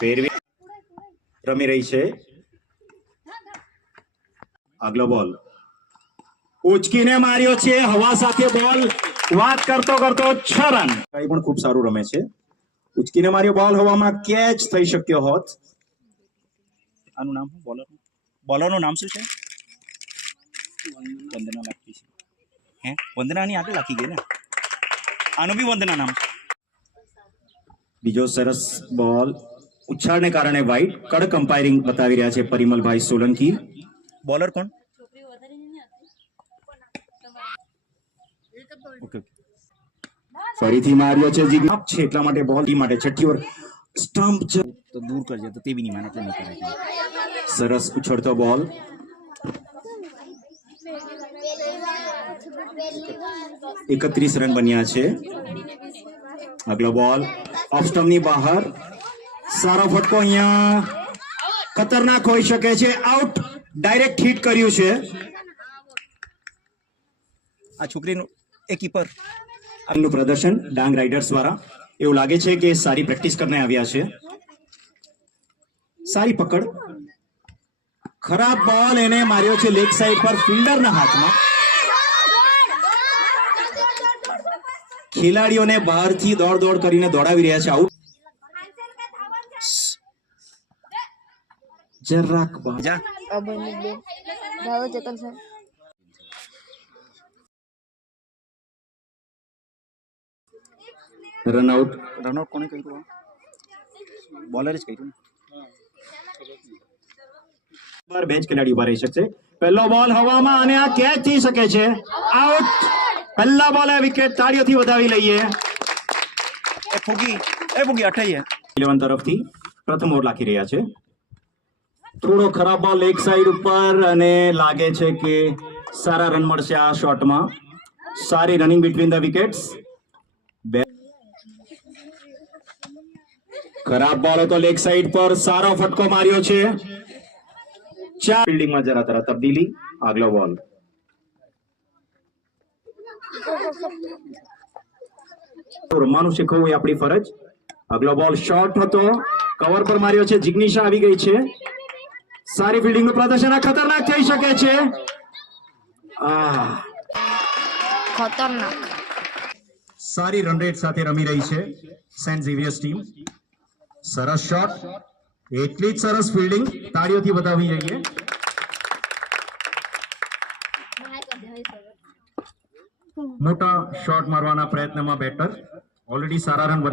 ફેરવી રમી રહી છે. આગલો બોલ ઉચકીને માર્યો છે હવા સાથે બોલ. વાત કરતો કરતો 6 રન. કઈ પણ ખૂબ સારું રમે છે. ઉચકીને માર્યો બોલ હવામાં કેચ થઈ શક્યો હોત. આનું નામ બોલરનું નામ શું છે? વંદના લાગતી છે. હે વંદનાની આગળ લાગી ગઈ ને. આનું બી વંદના નામ. બીજો સરસ બોલ ઉછાળને કારણે વાઇડ. કડક અમ્પાયરિંગ બતાવી રહ્યા છે પરિમલભાઈ સોલંકી. બોલર કોણ? ઓકે ફરીથી માર્યો છે જીગ્નાપ છે એટલા માટે બોલ માટે છઠ્ઠી ઓવર સ્ટમ્પ છે તો દૂર કરજે તો તે બી નહીં માને એટલે નહીં કરે. સરસ ઉછળતો બોલ. એકત્રીસ રન બન્યા છે. આગલો બોલ ઓફ સ્ટમ્પની બહાર. સારો ફટકો અહીંયા ખતરનાક હોઈ શકે છે. આઉટ. ડાયરેક્ટ હિટ કર્યું છે આ છોકરીનું એ કીપર. આનું પ્રદર્શન ડાંગ રાઇડર્સ દ્વારા એવું લાગે છે કે સારી પ્રેક્ટિસ કરીને આવ્યા છે. સારી પકડ. ખરાબ બોલ એને માર્યો છે લેગ સાઈડ પર ફિલ્ડરના હાથમાં. ખેલાડીઓને બહારથી દોડ કરીને દોડાવી રહ્યા છે. આઉટ. જરાક બાજા રનઆઉટ. રનઆઉટ કોને કર્યું? બોલર જ કર્યું. બેન્ચ ખેલાડી ઉભા રહી શકશે. પહેલો બોલ હવામાં અને આ કેચ થઈ શકે છે. આઉટ. પહેલા બોલે વિકેટ. તાળીઓથી વધાવી લઈએ. એ ફૂગી 11 તરફથી પ્રથમ ઓવર લાખી રહ્યા છે. થોડો ખરાબ બોલ લેગ સાઈડ ઉપર અને લાગે છે કે સારા રન મળશે આ શોટમાં. સારી રનિંગ બિટવીન ધ વિકેટ્સ. ખરાબ બોલ હતો લેગ સાઈડ પર. સારો ફટકો માર્યો છે. 4 ફિલ્ડિંગમાં જરા તરત તબદીલી. આગલો બોલ રમવાનું શીખવવું એ આપણી ફરજ. આગલો બોલ શોર્ટ હતો. કવર પર માર્યો છે. જિગ્નિશા આવી ગઈ છે. સારી ફિલ્ડિંગ નું પ્રદર્શન. આ ખતરનાક થઈ શકે છે. ખતરનાક. સારી રન રેટ સાથે રમી રહી છે સેન્ટ ઝેવિયર્સ ટીમ. સરસ શોટ. એટલી જ સરસ ફિલ્ડિંગ. તાળીઓથી વધાવી જઈએ. મોટા શોટ મારવાના પ્રયત્નમાં બેટર. ઓલરેડી સારા રન